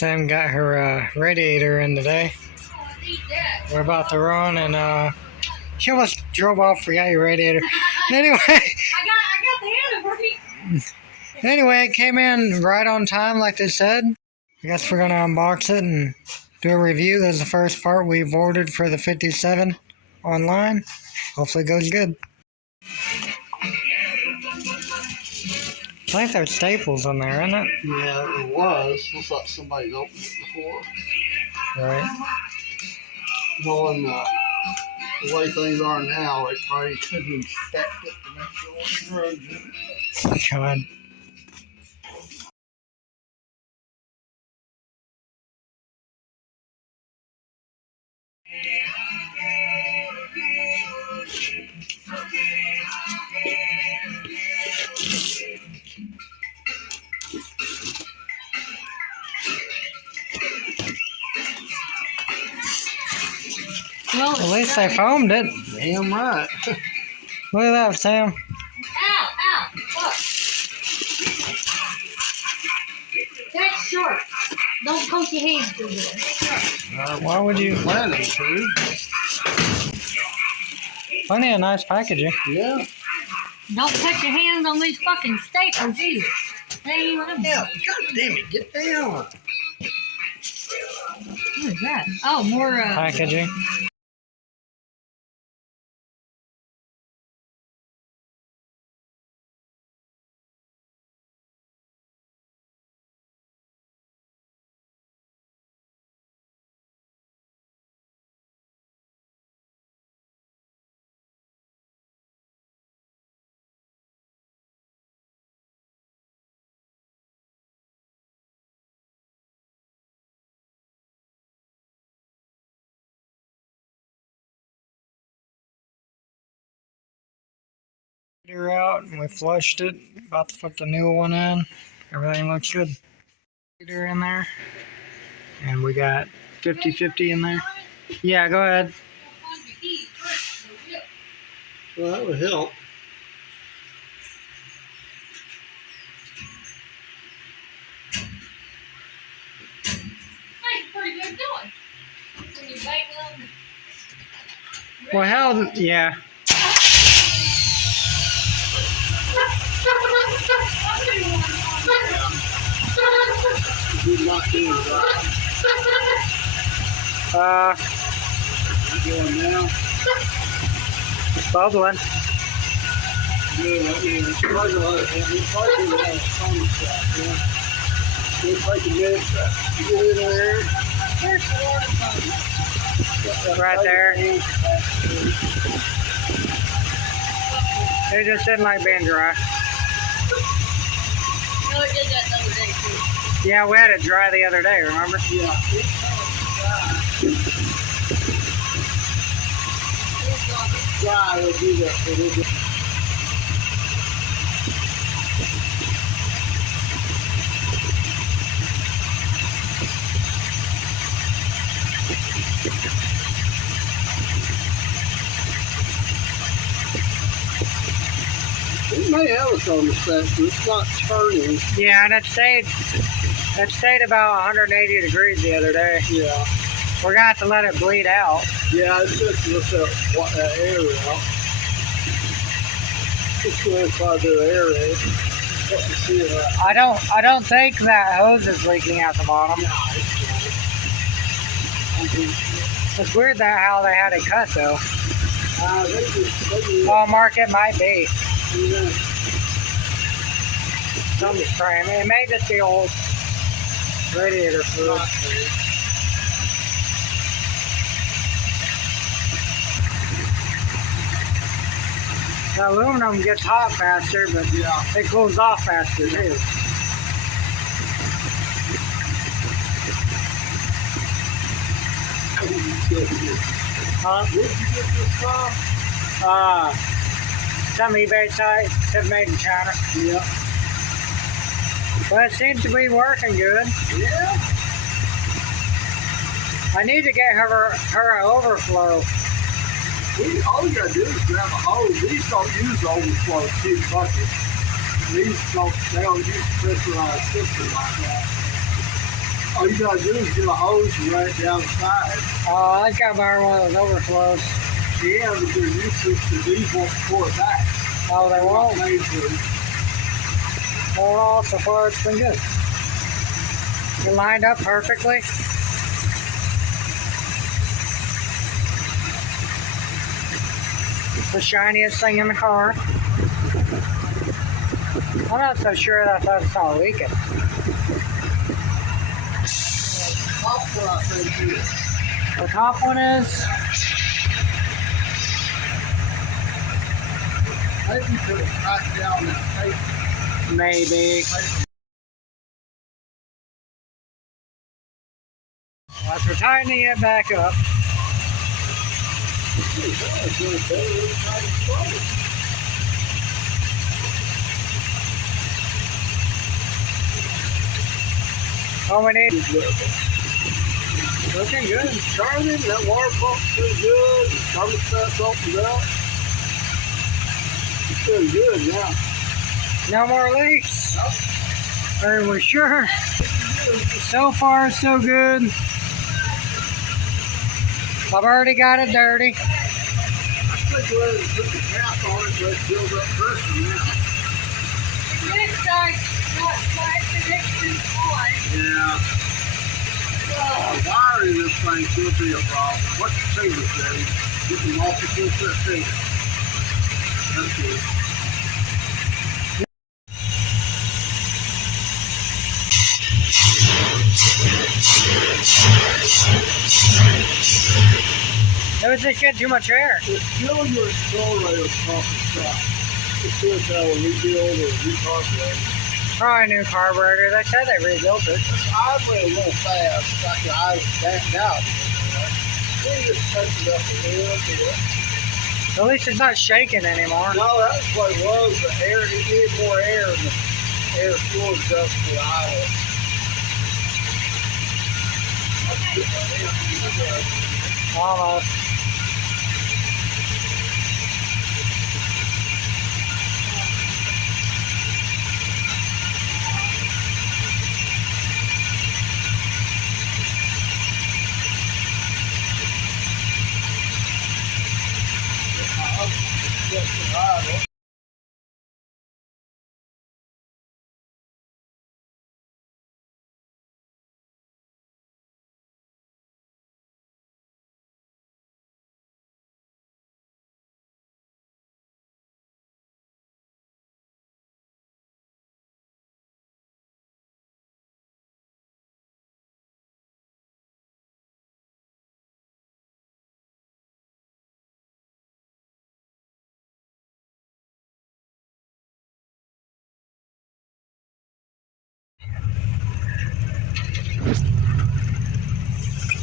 Sam got her radiator in today. We're about to run, and she almost drove off. Forgot your radiator. Anyway, I got the handle free. Anyway, it came in right on time, like they said. I guess we're gonna unbox it and do a review. This is the first part we've ordered for the 57 online. Hopefully, it goes good. I think there's staples in there, isn't it? Yeah, it was. Looks like somebody's opened it before. Right. Knowing the way things are now, they probably could inspect it to make sure what drugs in it. God. Well, At least they foamed it. Damn right. Look at that, Sam. Ow! Look. That's short. Don't poke your hands through there. Why would you? Planning to. Plenty of nice packaging. Yeah. Don't touch your hands on these fucking staples either. They ain't even Yeah. God damn it. Get down. What is that? Oh, more Packaging. Her out and we flushed it. About to put the new one in. Everything looks good. Heater in there. And we got 50/50 in there. Yeah, go ahead. Well, that would help. That's pretty good going. When you bake them. Well, hell, yeah. You're not doing it right. Going now. Bubbling. Yeah, it's probably a lot of phone stuff, yeah. It'll take a minute to get in there. There's the water pump. Right there. It just didn't like being dry. No, it did that the other day too. Yeah, we had it dry the other day, remember? Yeah. Dry, it'll do that for a little bit. It may have us on the section. It's not turning. Yeah, and it stayed about 180 degrees the other day. Yeah. We're gonna have to let it bleed out. Yeah, it's just look at that air out. It's going to try to do air in. What you see of that? I don't think that hose is leaking out the bottom. No, it's It's weird that how they had it cut though. they Well, Mark, it might be. yeah. Something's spraying. It may just be old radiator fluid. The aluminum gets hot faster, but Yeah. it cools off faster too. Huh? Where'd you get this from? Some eBay site, it's made in China. Yeah. But it seems to be working good. Yeah. I need to get her an overflow. All you gotta do is grab a hose. These don't use overflow big buckets. They don't use pressurized system like that. All you gotta do is get a hose and run it down the side. Oh, I got borrow one of those overflows. Yeah, but they're useless because these won't pour it back. Oh, they won't? Made for it. Well, so far it's been good. It lined up perfectly. It's the shiniest thing in the car. I'm not so sure that I thought I saw it leaking. Top one, I think, is. The top one is. Maybe you could have cracked down that tape. Maybe. After tightening it back up. All we need. Looking good. Charging, that water pump's still good. The thermostat's opened up. It's doing good now. No more leaks. Are we sure? So far, so good. I've already got it dirty. I think we'll put the cap on it, let it build up pressure now. This side's not quite connected on. Yeah. Wiring this thing could be a problem. What's the finger say? You can multiple foot finger. That's good. It was just getting too much air. It's still your accelerator pump stop. It's still how a rebuild or recarburetor. Probably a new carburetor. They said they rebuilt it. I went a little fast. Like I was backed out. We just touched it up a little bit. At least it's not shaking anymore. No, that's what it was. The air, it needed more air, and the air flow adjust to the idle. Almost.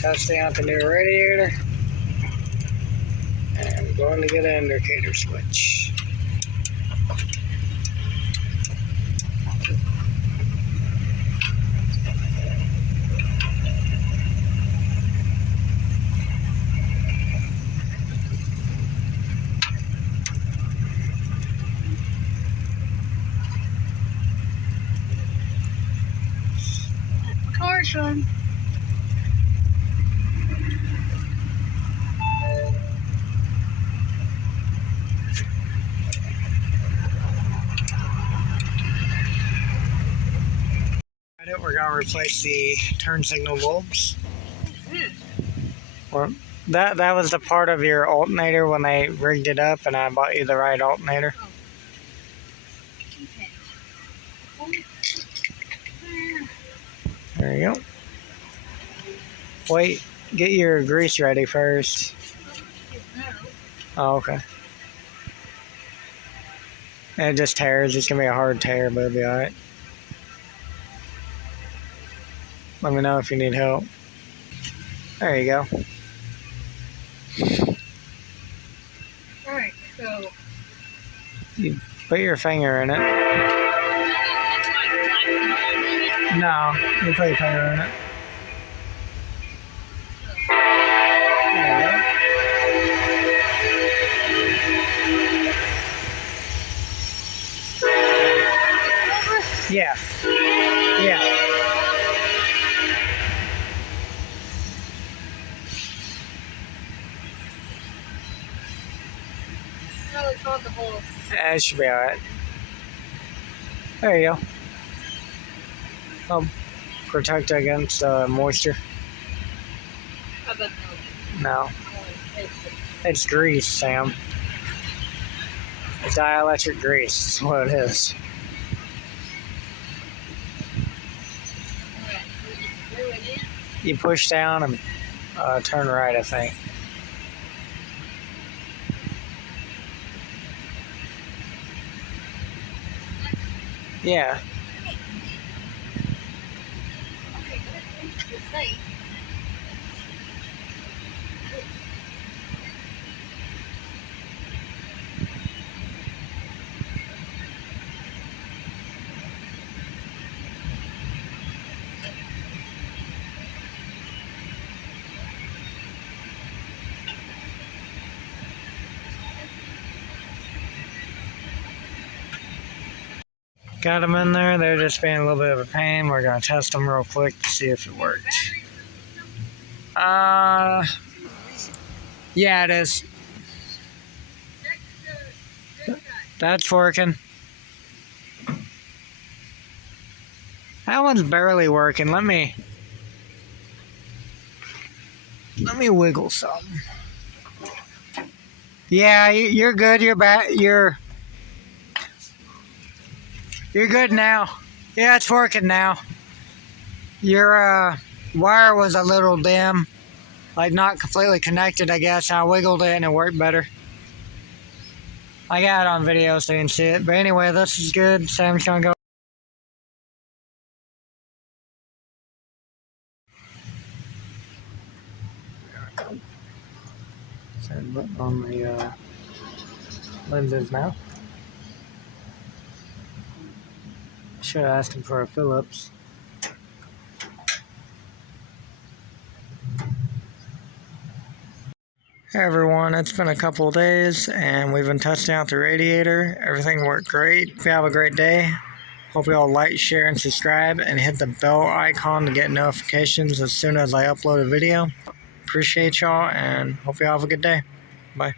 Testing out the new radiator. And I'm going to get an indicator switch. Caution. We're going to replace the turn signal bulbs. Well, that was the part of your alternator when they rigged it up, and I bought you the right alternator. Okay. There you go. Wait, get your grease ready first. Oh, okay. And it just tears. It's going to be a hard tear, but it'll be alright. Let me know if you need help. There you go. Alright, so. You put your finger in it. No, you put your finger in it. There you go. Yeah. Yeah. clog the hole. That should be alright. There you go. Help protect against moisture. How about No. no? It's grease, Sam. It's dielectric grease. That's what it is. Alright, so we just screw it in. You push down and turn right, I think. Yeah. Okay, good. It's safe. Got them in there. They're just being a little bit of a pain. We're going to test them real quick to see if it worked. Yeah, it is. That's working. That one's barely working. Let me wiggle something. Yeah, you're good. You're back. You're good now. Yeah, it's working now. Your wire was a little dim, like not completely connected, I guess. I wiggled it and it worked better. I got it on video so you can see it. But anyway, this is good. Sam's gonna go. Set button on the lenses now. Should have asked him for a Phillips. Hey everyone, it's been a couple of days and we've been testing out the radiator. Everything worked great. If you have a great day, hope you all like, share, and subscribe and hit the bell icon to get notifications as soon as I upload a video. Appreciate y'all and hope you all have a good day. Bye.